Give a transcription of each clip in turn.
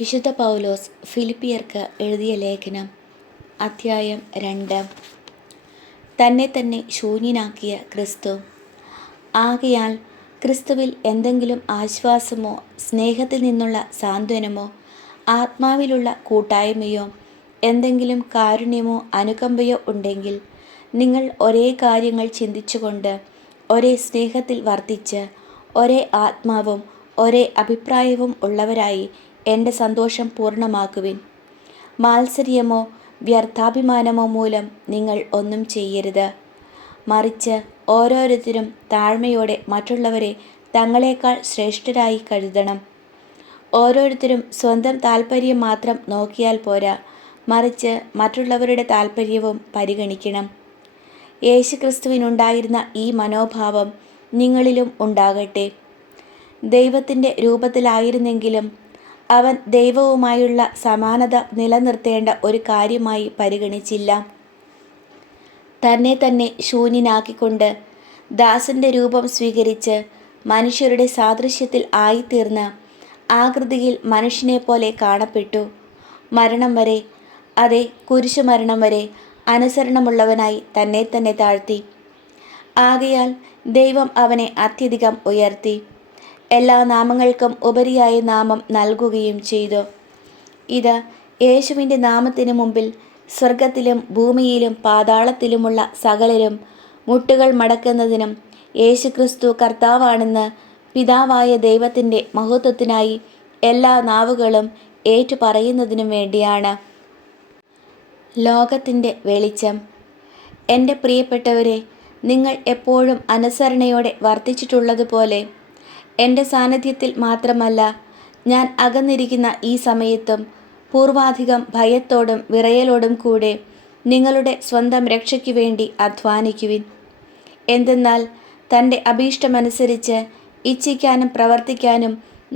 വിശുദ്ധ പൗലോസ് ഫിലിപ്പിയർക്ക് എഴുതിയ ലേഖനം അധ്യായം 2. തന്നെ തന്നെ ശൂന്യനാക്കിയ ക്രിസ്തു. ആകയാൽ ക്രിസ്തുവിൽ എന്തെങ്കിലും ആശ്വാസമോ സ്നേഹത്തിൽ നിന്നുള്ള സാന്ത്വനമോ ആത്മാവിലുള്ള കൂട്ടായ്മയോ എന്തെങ്കിലും കാരുണ്യമോ അനുകമ്പയോ ഉണ്ടെങ്കിൽ നിങ്ങൾ ഒരേ കാര്യങ്ങൾ ചിന്തിച്ചുകൊണ്ട് ഒരേ സ്നേഹത്തിൽ വർത്തിച്ച് ഒരേ ആത്മാവും ഒരേ അഭിപ്രായവും ഉള്ളവരായി എൻ്റെ സന്തോഷം പൂർണ്ണമാക്കുവിൻ. മാത്സര്യമോ വ്യർത്ഥാഭിമാനമോ മൂലം നിങ്ങൾ ഒന്നും ചെയ്യരുത്. മറിച്ച് ഓരോരുത്തരും താഴ്മയോടെ മറ്റുള്ളവരെ തങ്ങളെക്കാൾ ശ്രേഷ്ഠരായി കരുതണം. ഓരോരുത്തരും സ്വന്തം താൽപ്പര്യം മാത്രം നോക്കിയാൽ പോരാ, മറിച്ച് മറ്റുള്ളവരുടെ താൽപ്പര്യവും പരിഗണിക്കണം. യേശുക്രിസ്തുവിനുണ്ടായിരുന്ന ഈ മനോഭാവം നിങ്ങളിലും ഉണ്ടാകട്ടെ. ദൈവത്തിൻ്റെ രൂപത്തിലായിരുന്നെങ്കിലും അവൻ ദൈവവുമായുള്ള സമാനത നിലനിർത്തേണ്ട ഒരു കാര്യമായി പരിഗണിച്ചില്ല. തന്നെ തന്നെ ശൂന്യനാക്കിക്കൊണ്ട് ദാസന്റെ രൂപം സ്വീകരിച്ച് മനുഷ്യരുടെ സാദൃശ്യത്തിൽ ആയിത്തീർന്ന ആകൃതിയിൽ മനുഷ്യനെ പോലെ കാണപ്പെട്ടു. മരണം വരെ, അതെ കുരിശുമരണം വരെ അനുസരണമുള്ളവനായി തന്നെ തന്നെ താഴ്ത്തി. ആകയാൽ ദൈവം അവനെ അത്യധികം ഉയർത്തി, എല്ലാ നാമങ്ങൾക്കും ഉപരിയായ നാമം നൽകുകയും ചെയ്തു. ഇത് യേശുവിൻ്റെ നാമത്തിനു മുമ്പിൽ സ്വർഗത്തിലും ഭൂമിയിലും പാതാളത്തിലുമുള്ള സകലരും മുട്ടുകൾ മടക്കുന്നതിനും യേശുക്രിസ്തു കർത്താവാണെന്ന് പിതാവായ ദൈവത്തിൻ്റെ മഹത്വത്തിനായി എല്ലാ നാവുകളും ഏറ്റുപറയുന്നതിനും വേണ്ടിയാണ്. ലോകത്തിൻ്റെ വെളിച്ചം. എൻ്റെ പ്രിയപ്പെട്ടവരെ, നിങ്ങൾ എപ്പോഴും അനുസരണയോടെ വർത്തിച്ചിട്ടുള്ളതുപോലെ എൻ്റെ സാന്നിധ്യത്തിൽ മാത്രമല്ല, ഞാൻ അകന്നിരിക്കുന്ന ഈ സമയത്തും പൂർവാധികം ഭയത്തോടും വിറയലോടും കൂടെ നിങ്ങളുടെ സ്വന്തം രക്ഷയ്ക്കു വേണ്ടി അധ്വാനിക്കുവിൻ. എന്തെന്നാൽ തൻ്റെ അഭീഷ്ടമനുസരിച്ച് ഇച്ഛിക്കാനും പ്രവർത്തിക്കാനും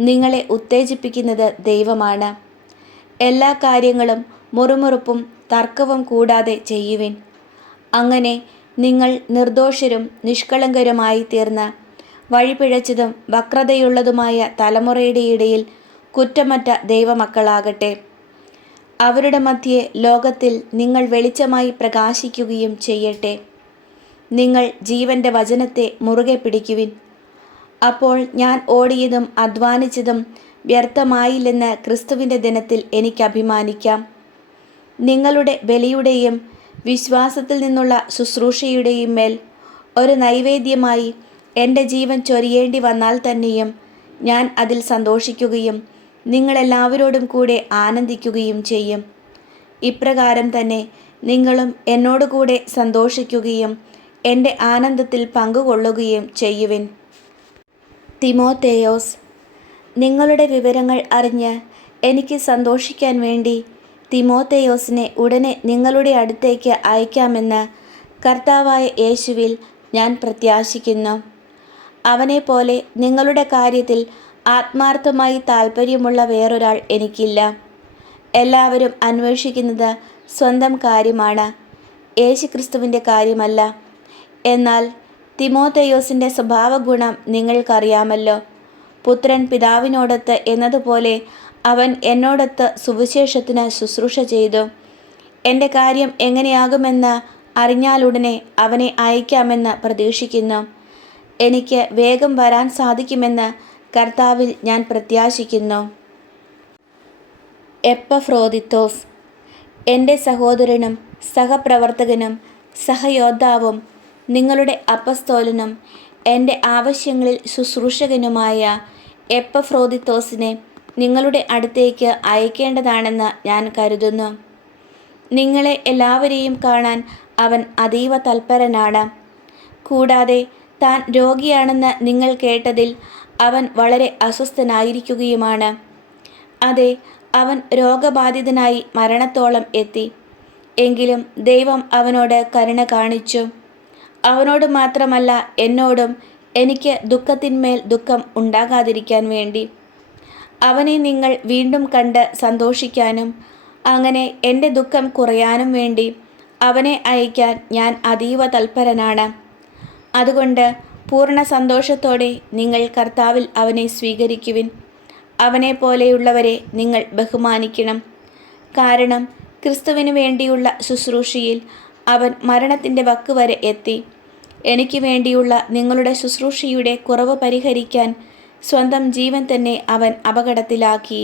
നിങ്ങളെ ഉത്തേജിപ്പിക്കുന്നത് ദൈവമാണ്. എല്ലാ കാര്യങ്ങളും മുറുമുറുപ്പും തർക്കവും കൂടാതെ ചെയ്യുവിൻ. അങ്ങനെ നിങ്ങൾ നിർദോഷരും നിഷ്കളങ്കരുമായി തീർന്ന് വഴിപിഴച്ചതും വക്രതയുള്ളതുമായ തലമുറയുടെ ഇടയിൽ കുറ്റമറ്റ ദൈവമക്കളാകട്ടെ. അവരുടെ മധ്യേ ലോകത്തിൽ നിങ്ങൾ വെളിച്ചമായി പ്രകാശിക്കുകയും ചെയ്യട്ടെ. നിങ്ങൾ ജീവൻ്റെ വചനത്തെ മുറുകെ പിടിക്കുവിൻ. അപ്പോൾ ഞാൻ ഓടിയതും അധ്വാനിച്ചതും വ്യർത്ഥമായില്ലെന്ന് ക്രിസ്തുവിൻ്റെ ദിനത്തിൽ എനിക്ക് അഭിമാനിക്കാം. നിങ്ങളുടെ ബലിയുടെയും വിശ്വാസത്തിൽ നിന്നുള്ള ശുശ്രൂഷയുടെയും മേൽ ഒരു നൈവേദ്യമായി എൻ്റെ ജീവൻ ചൊരിയേണ്ടി വന്നാൽ തന്നെയും ഞാൻ അതിൽ സന്തോഷിക്കുകയും നിങ്ങളെല്ലാവരോടും കൂടെ ആനന്ദിക്കുകയും ചെയ്യും. ഇപ്രകാരം തന്നെ നിങ്ങളും എന്നോടുകൂടെ സന്തോഷിക്കുകയും എൻ്റെ ആനന്ദത്തിൽ പങ്കുകൊള്ളുകയും ചെയ്യുവിൻ. തിമോത്തേയോസ്, നിങ്ങളുടെ വിവരങ്ങൾ അറിഞ്ഞ് എനിക്ക് സന്തോഷിക്കാൻ വേണ്ടി തിമോത്തേയോസിനെ ഉടനെ നിങ്ങളുടെ അടുത്തേക്ക് അയക്കാമെന്ന് കർത്താവായ യേശുവിൽ ഞാൻ പ്രത്യാശിക്കുന്നു. അവനെപ്പോലെ നിങ്ങളുടെ കാര്യത്തിൽ ആത്മാർത്ഥമായി താൽപ്പര്യമുള്ള വേറൊരാൾ എനിക്കില്ല. എല്ലാവരും അന്വേഷിക്കുന്നത് സ്വന്തം കാര്യമാണ്, യേശുക്രിസ്തുവിൻ്റെ കാര്യമല്ല. എന്നാൽ തിമോത്തേയോസിൻ്റെ സ്വഭാവഗുണം നിങ്ങൾക്കറിയാമല്ലോ. പുത്രൻ പിതാവിനോടൊത്ത് എന്നതുപോലെ അവൻ എന്നോടൊത്ത് സുവിശേഷത്തിന് ശുശ്രൂഷ ചെയ്തു. എൻ്റെ കാര്യം എങ്ങനെയാകുമെന്ന് അറിഞ്ഞാലുടനെ അവനെ അയക്കാമെന്ന് പ്രതീക്ഷിക്കുന്നു. എനിക്ക് വേഗം വരാൻ സാധിക്കുമെന്ന് കർത്താവിൽ ഞാൻ പ്രത്യാശിക്കുന്നു. എപ്പഫ്രോദിത്തോസ്, എൻ്റെ സഹോദരനും സഹപ്രവർത്തകനും സഹയോദ്ധാവും നിങ്ങളുടെ അപ്പസ്തോലനും എൻ്റെ ആവശ്യങ്ങളിൽ ശുശ്രൂഷകനുമായ എപ്പഫ്രോദിത്തോസിനെ നിങ്ങളുടെ അടുത്തേക്ക് അയക്കേണ്ടതാണെന്ന് ഞാൻ കരുതുന്നു. നിങ്ങളെ എല്ലാവരെയും കാണാൻ അവൻ അതീവ തൽപരനാണ്. കൂടാതെ താൻ രോഗിയാണെന്ന് നിങ്ങൾ കേട്ടതിൽ അവൻ വളരെ അസ്വസ്ഥനായിരിക്കുകയുമാണ്. അതെ, അവൻ രോഗബാധിതനായി മരണത്തോളം എത്തി. എങ്കിലും ദൈവം അവനോട് കരുണ കാണിച്ചു. അവനോട് മാത്രമല്ല, എന്നോടും എനിക്ക് ദുഃഖത്തിന്മേൽ ദുഃഖം ഉണ്ടാകാതിരിക്കാൻ വേണ്ടി. അവനെ നിങ്ങൾ വീണ്ടും കണ്ട് സന്തോഷിക്കാനും അങ്ങനെ എൻ്റെ ദുഃഖം കുറയാനും വേണ്ടി അവനെ അയക്കാൻ ഞാൻ അതീവ തൽപരനാണ്. അതുകൊണ്ട് പൂർണ്ണ സന്തോഷത്തോടെ നിങ്ങൾ കർത്താവിൽ അവനെ സ്വീകരിക്കുവിൻ. അവനെപ്പോലെയുള്ളവരെ നിങ്ങൾ ബഹുമാനിക്കണം. കാരണം ക്രിസ്തുവിനു വേണ്ടിയുള്ള ശുശ്രൂഷയിൽ അവൻ മരണത്തിൻ്റെ വക്ക് വരെ എത്തി. എനിക്ക് വേണ്ടിയുള്ള നിങ്ങളുടെ ശുശ്രൂഷയുടെ കുറവ് പരിഹരിക്കാൻ സ്വന്തം ജീവൻ തന്നെ അവൻ അപകടത്തിലാക്കി.